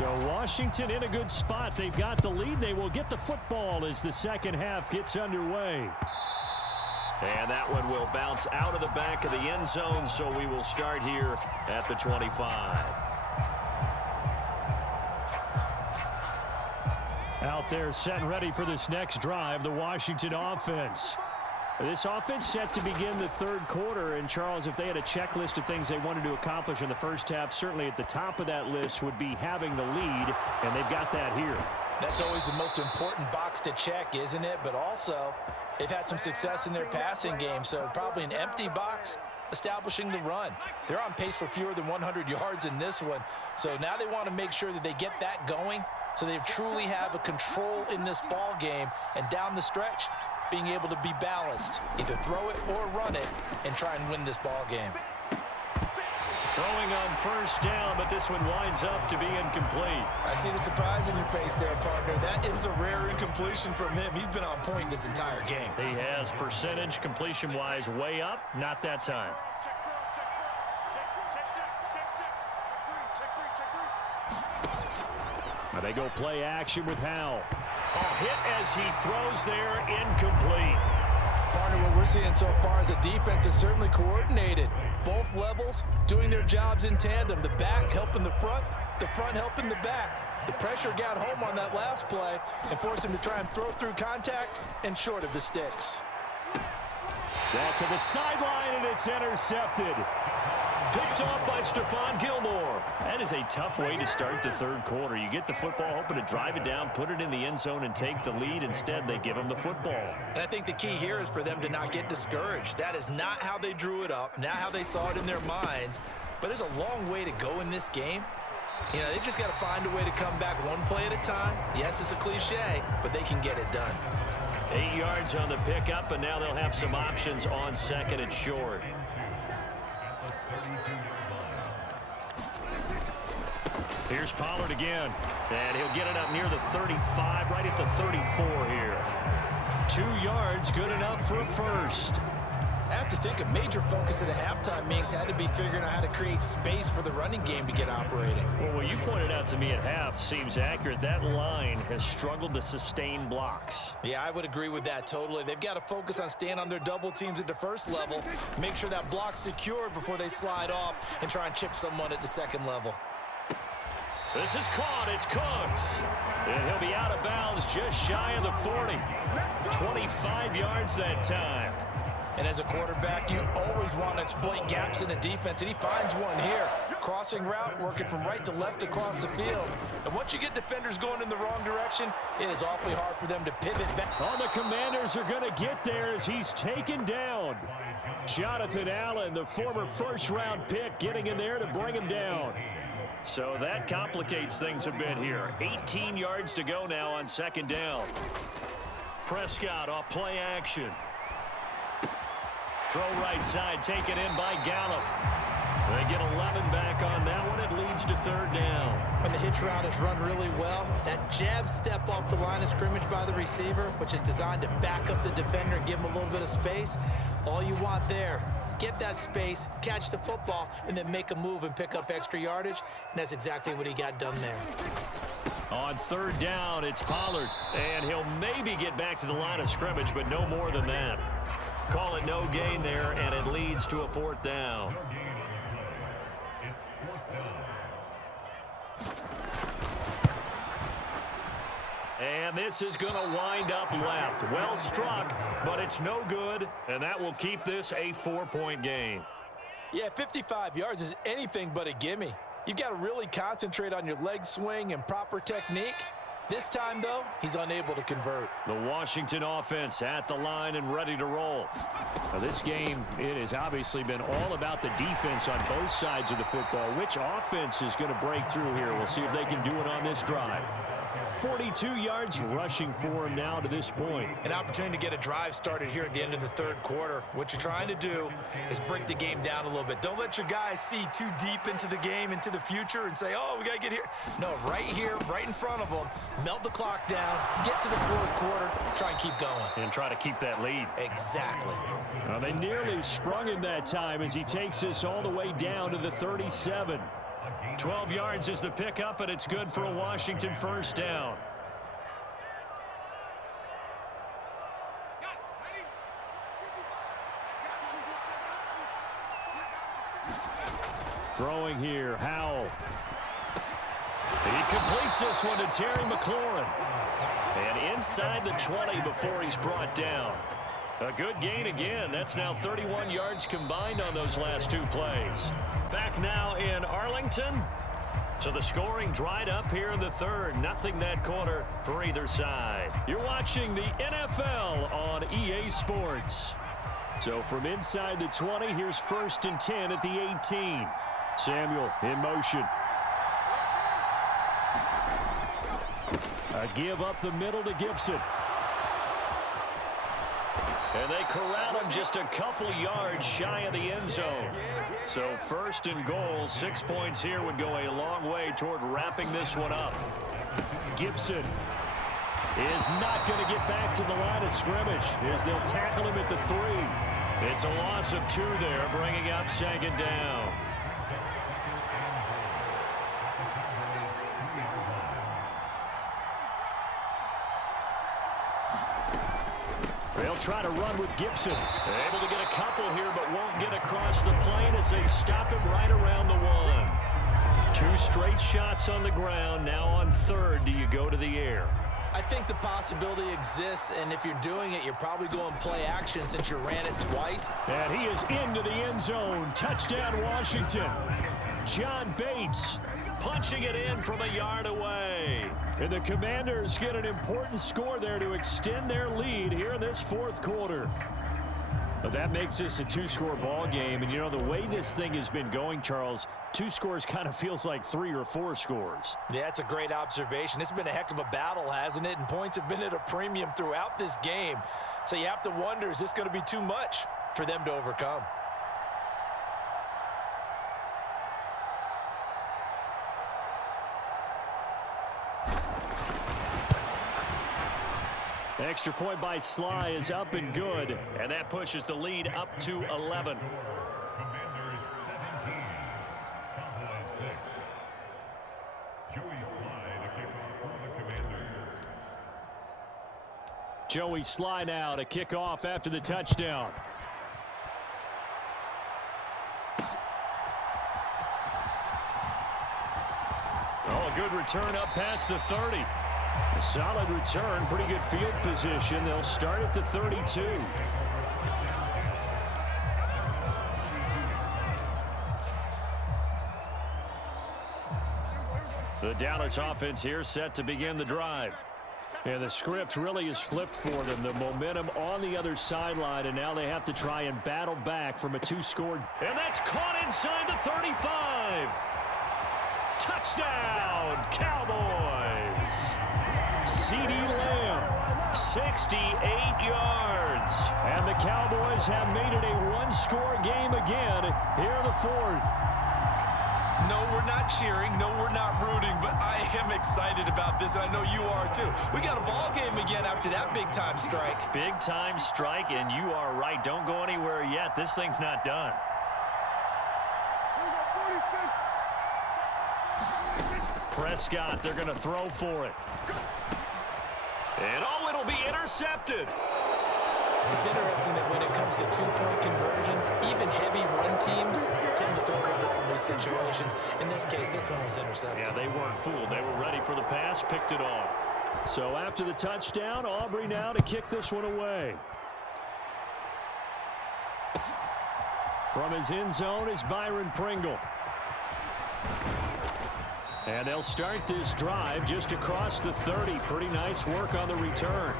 So Washington in a good spot. They've got the lead. They will get the football as the second half gets underway. And that one will bounce out of the back of the end zone, so we will start here at the 25. Out there set and ready for this next drive, the Washington offense. This offense set to begin the third quarter. And, Charles, if they had a checklist of things they wanted to accomplish in the first half, certainly at the top of that list would be having the lead, and they've got that here. That's always the most important box to check, isn't it? But also, they've had some success in their passing game, so probably an empty box establishing the run. They're on pace for fewer than 100 yards in this one, so now they want to make sure that they get that going so they truly have a control in this ball game, and down the stretch, being able to be balanced, either throw it or run it, and try and win this ball game. Throwing on first down, but this one winds up to be incomplete. I see the surprise in your face there, partner. That is a rare incompletion from him. He's been on point this entire game. He has percentage completion-wise way up, not that time. Now they go play action with Howell. Hit as he throws there, incomplete. Partner, what we're seeing so far is a defense is certainly coordinated. Both levels doing their jobs in tandem. The back helping the front helping the back. The pressure got home on that last play and forced him to try and throw through contact and short of the sticks. Ball to the sideline, and it's intercepted. Picked off by Stephon Gilmore. That is a tough way to start the third quarter. You get the football, hoping to drive it down, put it in the end zone, and take the lead. Instead, they give them the football. And I think the key here is for them to not get discouraged. That is not how they drew it up, not how they saw it in their minds. But there's a long way to go in this game. You know, they've just got to find a way to come back one play at a time. Yes, it's a cliche, but they can get it done. 8 yards on the pickup, and now they'll have some options on second and short. Here's Pollard again, and he'll get it up near the 35, right at the 34 here. 2 yards, good enough for a first. I have to think a major focus at a halftime meetings had to be figuring out how to create space for the running game to get operating. Well, what you pointed out to me at half seems accurate. That line has struggled to sustain blocks. Yeah, I would agree with that totally. They've got to focus on staying on their double teams at the first level, make sure that block's secured before they slide off and try and chip someone at the second level. This is caught. It's Cooks. And he'll be out of bounds just shy of the 40. 25 yards that time. And as a quarterback, you always want to exploit gaps in the defense, and he finds one here. Crossing route, working from right to left across the field. And once you get defenders going in the wrong direction, it is awfully hard for them to pivot back. Oh, the Commanders are going to get there as he's taken down. Jonathan Allen, the former first-round pick, getting in there to bring him down. So that complicates things a bit here. 18 yards to go now on second down. Prescott off play action. Throw right side, taken in by Gallup. They get 11 back on that one. It leads to third down. When the hitch route is run really well, that jab step off the line of scrimmage by the receiver, which is designed to back up the defender and give him a little bit of space, all you want there, get that space, catch the football, and then make a move and pick up extra yardage, and that's exactly what he got done there. On third down, it's Pollard, and he'll maybe get back to the line of scrimmage, but no more than that. Call it no gain there, and it leads to a fourth down. And this is going to wind up left. Well struck, but it's no good, and that will keep this a 4-point game. Yeah, 55 yards is anything but a gimme. You've got to really concentrate on your leg swing and proper technique. This time, though, he's unable to convert. The Washington offense at the line and ready to roll. Now, this game, it has obviously been all about the defense on both sides of the football. Which offense is going to break through here? We'll see if they can do it on this drive. 42 yards rushing for him now to this point. An opportunity to get a drive started here at the end of the third quarter. What you're trying to do is break the game down a little bit. Don't let your guys see too deep into the game, into the future, and say, oh, we got to get here. No, right here, right in front of them, melt the clock down, get to the fourth quarter, try and keep going. And try to keep that lead. Exactly. Well, they nearly sprung him that time as he takes this all the way down to the 37. 12 yards is the pickup, and it's good for a Washington first down. Throwing here, Howell. He completes this one to Terry McLaurin. And inside the 20 before he's brought down. A good gain again. That's now 31 yards combined on those last two plays. Back now in Arlington. So the scoring dried up here in the third. Nothing that quarter for either side. You're watching the NFL on EA Sports. So from inside the 20, here's 1st and 10 at the 18. Samuel in motion. A give up the middle to Gibson. And they corral him just a couple yards shy of the end zone. So 1st and goal, 6 points here would go a long way toward wrapping this one up. Gibson is not going to get back to the line of scrimmage as they'll tackle him at the 3. It's a loss of 2 there, bringing up 2nd down. They'll try to run with Gibson. Able to get a couple here, but won't get across the plane as they stop him right around the 1. 2 straight shots on the ground. Now on 3rd, do you go to the air? I think the possibility exists, and if you're doing it, you're probably going play action since you ran it twice. And he is into the end zone. Touchdown, Washington. John Bates punching it in from a yard away. And the Commanders get an important score there to extend their lead here in this 4th quarter. But that makes this a 2-score ball game. And, you know, the way this thing has been going, Charles, 2 scores kind of feels like 3 or 4 scores. Yeah, it's a great observation. It's been a heck of a battle, hasn't it? And points have been at a premium throughout this game. So you have to wonder, is this going to be too much for them to overcome? Extra point by Sly is up and good. And that pushes the lead up to 11. Joey Sly now to kick off after the touchdown. Oh, a good return up past the 30. A solid return, pretty good field position. They'll start at the 32. The Dallas offense here set to begin the drive. And the script really is flipped for them. The momentum on the other sideline, and now they have to try and battle back from a 2-score. And that's caught inside the 35. Touchdown, Cowboys. C.D. Lamb, 68 yards. And the Cowboys have made it a 1-score game again here in the 4th. No, we're not cheering. No, we're not rooting, but I am excited about this, and I know you are too. We got a ball game again after that big-time strike. Big-time strike, and you are right. Don't go anywhere yet. This thing's not done. Prescott, they're going to throw for it. And oh, it'll be intercepted. It's interesting that when it comes to 2-point conversions, even heavy run teams tend to throw the ball in these situations. In this case, this one was intercepted. Yeah, they weren't fooled. They were ready for the pass, picked it off. So after the touchdown, Aubrey now to kick this one away. From his end zone is Byron Pringle. And they'll start this drive just across the 30. Pretty nice work on the return.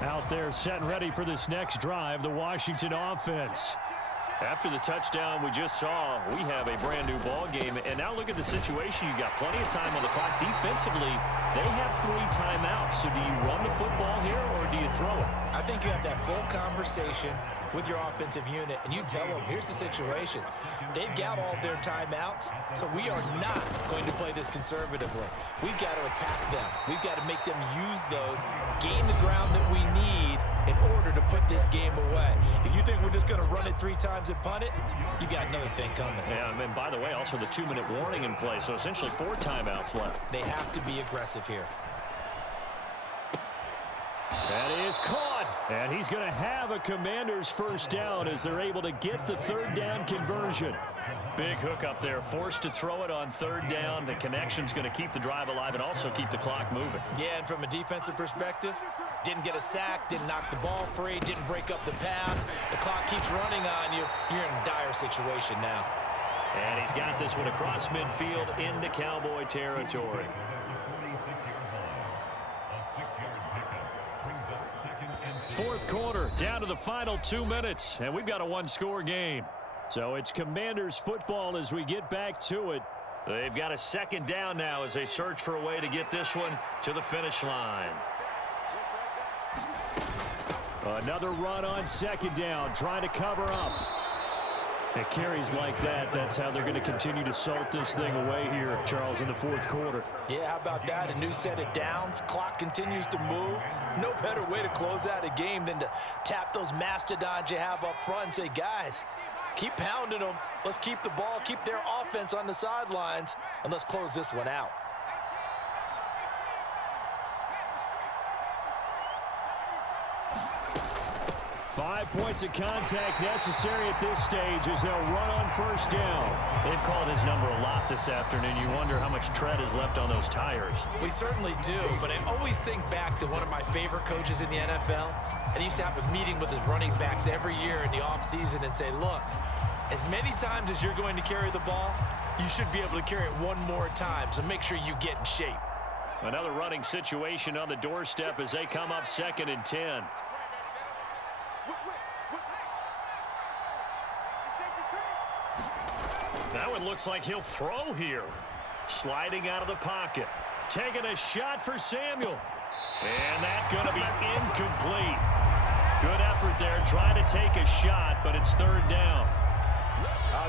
Out there set and ready for this next drive, the Washington offense. After the touchdown we just saw, we have a brand new ball game. And now look at the situation. You got plenty of time on the clock. Defensively, they have 3 timeouts. So do you run the football here or do you throw it? I think you have that full conversation with your offensive unit, and you tell them, here's the situation. They've got all their timeouts, so we are not going to play this conservatively. We've got to attack them. We've got to make them use those, gain the ground that we need in order to put this game away. If you think we're just going to run it 3 times and punt it, you got another thing coming. Yeah, and by the way, also the 2-minute warning in play, so essentially 4 timeouts left. They have to be aggressive here. That is caught, and he's going to have a Commanders first down as they're able to get the 3rd down conversion. Big hook up there, forced to throw it on 3rd down. The connection's going to keep the drive alive and also keep the clock moving. Yeah, and from a defensive perspective, didn't get a sack, didn't knock the ball free, didn't break up the pass. The clock keeps running on you. You're in a dire situation now. And he's got this one across midfield into Cowboy territory. Fourth quarter, down to the final 2 minutes, and we've got a 1-score game. So it's Commanders football as we get back to it. They've got a 2nd down now as they search for a way to get this one to the finish line. Another run on 2nd down, trying to cover up. It carries like that. That's how they're going to continue to salt this thing away here, Charles, in the 4th quarter. Yeah, how about that? A new set of downs. Clock continues to move. No better way to close out a game than to tap those mastodons you have up front and say, guys, keep pounding them. Let's keep the ball, keep their offense on the sidelines, and let's close this one out. Five points of contact necessary at this stage as they'll run on 1st down. They've called his number a lot this afternoon. You wonder how much tread is left on those tires. We certainly do, but I always think back to one of my favorite coaches in the NFL, and he used to have a meeting with his running backs every year in the offseason and say, look, as many times as you're going to carry the ball, you should be able to carry it one more time, so make sure you get in shape. Another running situation on the doorstep as they come up 2nd and 10. That one looks like he'll throw here. Sliding out of the pocket. Taking a shot for Samuel. And that's going to be incomplete. Good effort there, trying to take a shot, but it's 3rd down.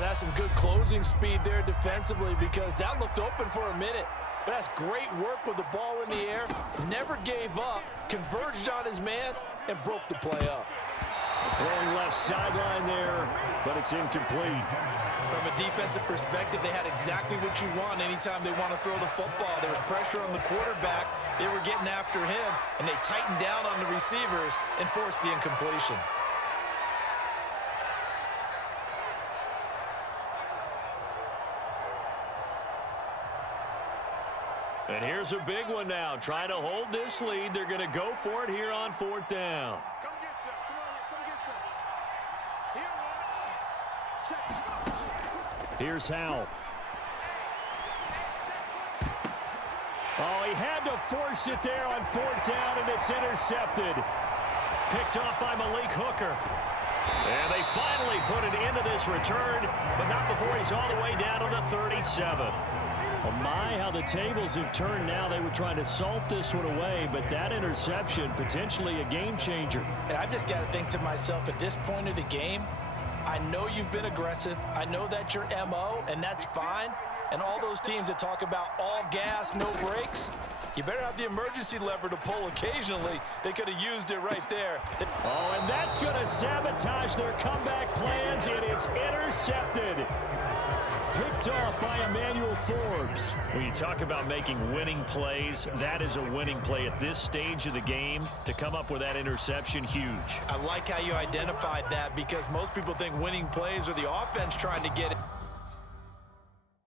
That's some good closing speed there defensively because that looked open for a minute. But that's great work with the ball in the air. Never gave up, converged on his man, and broke the play up. Throwing left sideline there, but it's incomplete. From a defensive perspective, they had exactly what you want anytime they want to throw the football. There was pressure on the quarterback. They were getting after him, and they tightened down on the receivers and forced the incompletion. And here's a big one now. Trying to hold this lead. They're going to go for it here on 4th down. Here's Howell. Oh, he had to force it there on 4th down, and it's intercepted. Picked off by Malik Hooker. And they finally put it into this return, but not before he's all the way down to the 37. Oh my, how the tables have turned now. They were trying to salt this one away, but that interception, potentially a game changer. And I just got to think to myself, at this point of the game, I know you've been aggressive. I know that's your MO, and that's fine. And all those teams that talk about all gas, no brakes, you better have the emergency lever to pull occasionally. They could have used it right there. Oh, and that's going to sabotage their comeback plans. It is intercepted. Picked off by Emmanuel Forbes. When you talk about making winning plays, that is a winning play at this stage of the game. To come up with that interception, huge. I like how you identified that because most people think winning plays are the offense trying to get it.